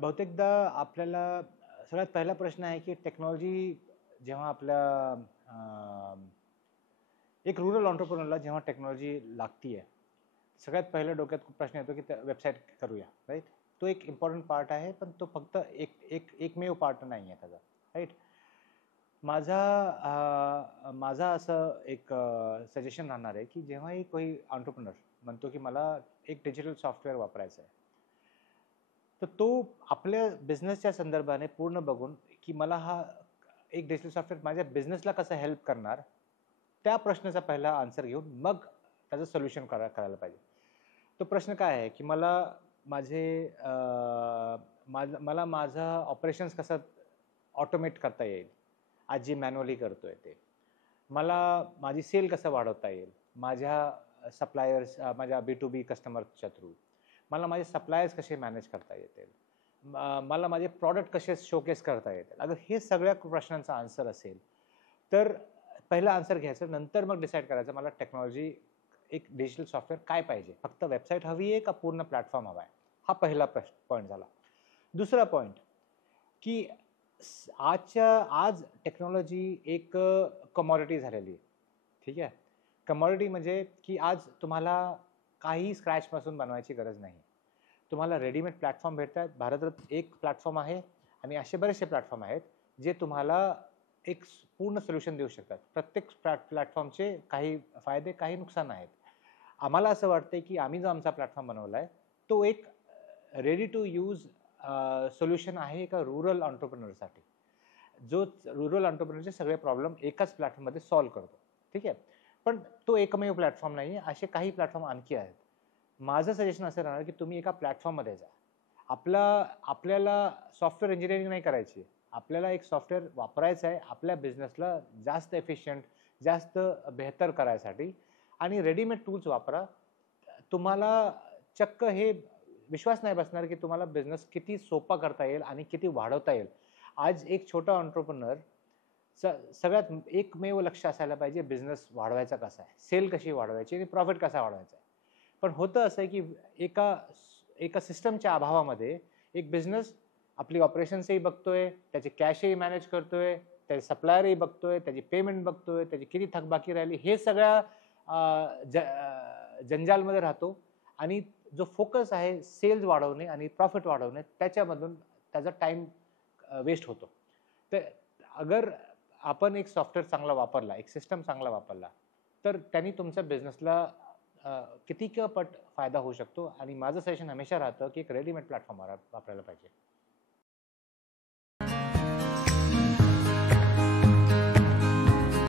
बहुतेकदा आपल्याला सगळ्यात पहिला प्रश्न आहे की टेक्नॉलॉजी जेव्हा आपल्या एक रूरल एंटरप्रेन्योरला जेव्हा टेक्नॉलॉजी लागतीये, सगळ्यात पहिला डोक्यात खूप प्रश्न येतो की वेबसाईट करूया, राईट? तो एक इम्पॉर्टंट पार्ट आहे, पण तो फक्त एकमेव पार्ट नाही आहे त्याचा, राईट? माझा असं एक सजेशन राहणार आहे की जेव्हाही कोई एंटरप्रेन्योर म्हणतो की मला एक डिजिटल सॉफ्टवेअर वापरायचं आहे, तर तो आपल्या बिझनेसच्या संदर्भाने पूर्ण बघून की मला हा एक डिजिटल सॉफ्टवेअर माझ्या बिझनेसला कसं हेल्प करणार, त्या प्रश्नाचा पहिला आन्सर घेऊन मग त्याचं सोल्युशन करायला पाहिजे. तो प्रश्न काय आहे की मला माझं ऑपरेशन्स कसं ऑटोमेट करता येईल, आज जे मॅन्युअली करतोय ते. मला माझी सेल कसं वाढवता येईल, माझ्या सप्लायर्स माझ्या B2B कस्टमरच्या थ्रू. मला माझे सप्लायर्स कसे मॅनेज करता येतील, मला माझे प्रॉडक्ट कसे शोकेस करता येतील. अगर हे सगळ्या प्रश्नांचा आन्सर असेल तर पहिला आन्सर घ्यायचं, नंतर मग डिसाईड करायचं मला टेक्नॉलॉजी एक डिजिटल सॉफ्टवेअर काय पाहिजे, फक्त वेबसाईट हवी आहे का पूर्ण प्लॅटफॉर्म हवा आहे. हा पहिला पॉईंट झाला. दुसरा पॉईंट की आज टेक्नॉलॉजी एक कमॉडिटी झालेली आहे, ठीक आहे? कमॉडिटी म्हणजे की आज तुम्हाला काही स्क्रॅचपासून बनवायची गरज नाही. तुम्हाला रेडीमेड प्लॅटफॉर्म भेटतात. भारतात एक प्लॅटफॉर्म आहे आणि असे बरेचसे प्लॅटफॉर्म आहेत जे तुम्हाला एक पूर्ण सोल्युशन देऊ शकतात. प्रत्येक प्लॅटफॉर्मचे काही फायदे, काही नुकसान आहेत. आम्हाला असं वाटतंय की आम्ही जो आमचा प्लॅटफॉर्म बनवला आहे तो एक रेडी टू यूज सोल्युशन आहे एका रूरल एंटरप्रेन्योरसाठी, जो रूरल एंटरप्रेन्योरचे सगळे प्रॉब्लेम एकाच प्लॅटफॉर्ममध्ये सॉल्व्ह करतो, ठीक आहे? पण तो एकमेव प्लॅटफॉर्म नाही आहे, असे काही प्लॅटफॉर्म आणखी आहेत. माझं सजेशन असं राहणार की तुम्ही एका प्लॅटफॉर्ममध्ये जा. आपल्याला सॉफ्टवेअर इंजिनिअरिंग नाही करायची, आपल्याला एक सॉफ्टवेअर वापरायचं आहे आपल्या बिझनेसला जास्त एफिशियंट, जास्त बेहतर करायसाठी. आणि रेडीमेड टूल्स वापरा. तुम्हाला चक्क हे विश्वास नाही बसणार की तुम्हाला बिझनेस किती सोपा करता येईल आणि किती वाढवता येईल. आज एक छोटा एंटरप्रेन्योर सगळ्यात एकमेव लक्ष असायला पाहिजे बिझनेस वाढवायचा कसा आहे, सेल कशी वाढवायची आणि प्रॉफिट कसा वाढवायचा आहे. पण होतं असं आहे की एका सिस्टमच्या अभावामध्ये एक बिझनेस आपली ऑपरेशन्सही बघतोय, त्याचे कॅशही मॅनेज करतोय, त्याचे सप्लायरही बघतोय, त्याची पेमेंट बघतोय, त्याची किती थकबाकी राहिली, हे सगळ्या जंजालमध्ये राहतो. आणि जो फोकस आहे सेल्स वाढवणे आणि प्रॉफिट वाढवणे, त्याच्यामधून त्याचा टाइम वेस्ट होतो. तर अगर आपण एक सॉफ्टवेअर चांगला वापरला, एक सिस्टम चांगला वापरला, तर त्यांनी तुमच्या बिझनेसला किती पट फायदा होऊ शकतो. आणि माझं सजेशन हमेशा राहतं की एक रेडीमेड प्लॅटफॉर्म वापरायला पाहिजे.